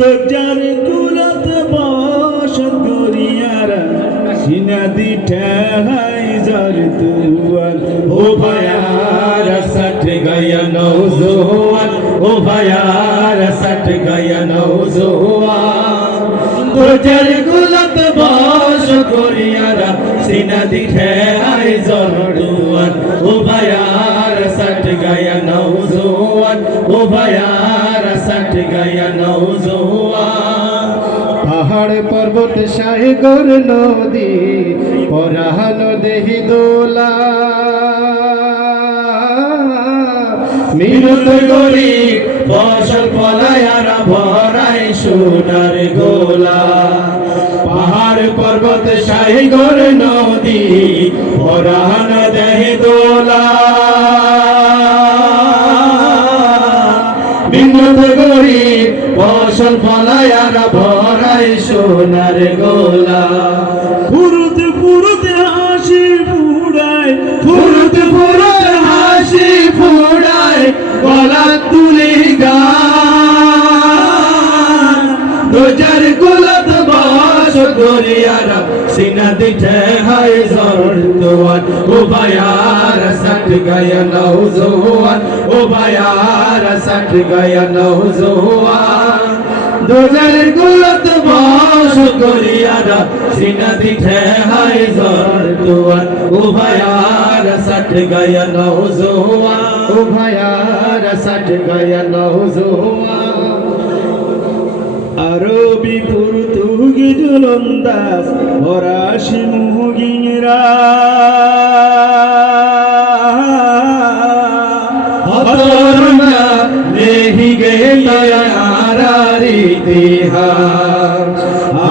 দরজার কুলত বসত গরিয়ারা সিনাদি ঠাই জর তুয়ান ও ভায়ার সট গয়া নৌজোয়ান ও ভায়ার সট গয়া নৌজোয়ান দরজার কুলত বসত গরিয়ারা সিনাদি ঠাই জর তুয়ান ও ভায়ার সট গয়া নৌজোয়ান ও ভায়ার সট গয়া নৌজোয়ান পাহাড় পর্বত সাগর নদী পরাহানো দেহি দোলা মিনত গরি ফসল ফলায়ারা ভরাই সোনার গোলা পাহাড় পর্বত সাগর নদী পরাহানো দেহি দোলা মিনত গরি ফসল ফলায়ারা ভরাই সোনার গোলা ফুরুত ফুরুত হাসি ফুড়ায় ফুরুত ফুরুত হাসি ফুড়ায় গলা তুলে গান দোজার গোলাত বাস গরিয়ারা সিনা দিঠে হাই জর তোয়ান ও ভায়ার সট গয়া নৌজোয়ান ও ভায়ার সট গয়া নৌজোয়ান দোজার গোলাত বাস গরিয়ারা সিনা দিঠে হাই জর তোয়ান ও ভায়ার সট গয়া নৌজোয়ান ও ভায়ার সট গয়া নৌজোয়ান আরবি পর্তুগিজ লন্দাজ ফরাসি মুগিরা হতরনা দেহি গেলার ইতিহাস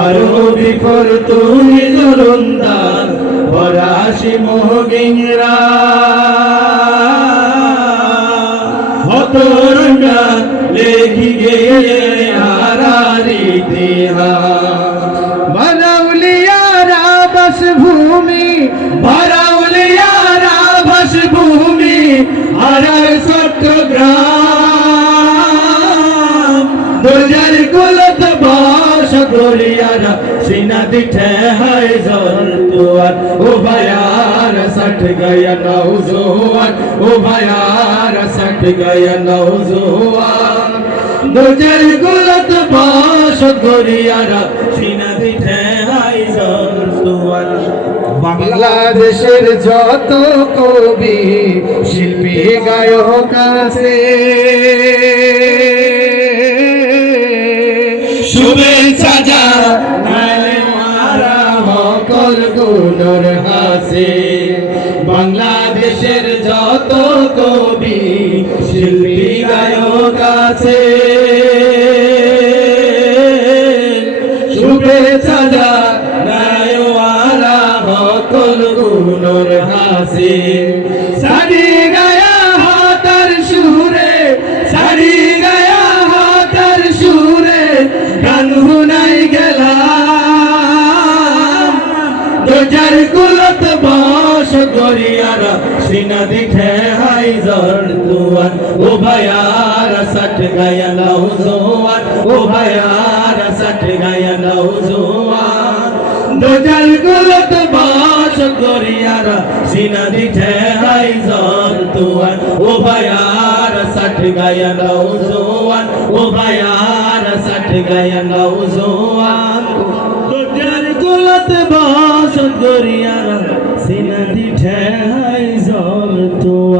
আরবি পর্তুগিজ লন্দাজ ফরাসি মুগিরা হতরনা দেহি বারাউলিয়ারা বস ভূমি বারাউলিয়ারা বস ভূমি আরার চট্টগ্রাম দোজার কুলত বাস গরিয়ারা সিনা দিঠে হাই জর তোয়ান ও ভায়ার সট গয়া নৌজোয়ান ও ভায়ার সট গয়া নৌজোয়ান দোজার কুলত বাস গরিয়ারা সিনা দিঠে হাই জর তোয়ান বাংলাদেশের যত কবি শিল্পী গায়ক আছে শুভেচ্ছা জানালে মারা সকল গুণর হাসে বাংলাদেশের যত কবি শিল্পী গায়ক আছে শুভেচ্ছা জানালে মারা সকল গুণর হাসে সারি গায়া হাতার সুরে সারি গায়া হাতার সুরে গান হুনাই গেলাম দোজার কুলত বাস গরিয়ারা সিনা দিঠে হাই জর তুয়ান ও ভায়ার সট গয়া নৌজোয়ান ও ভায়ার সট গয়া নৌজোয়ান দোজার কুলত বাস গরিয়ারা সিনা দিঠে হাই জর তুয়ান ও ভায়ার সট গয়া নৌজোয়ান ও ভায়ার সট গয়া নৌজোয়ান দোজার কুলত বাস গরিয়ারা সিনা দিঠে হাই জর তুয়ান।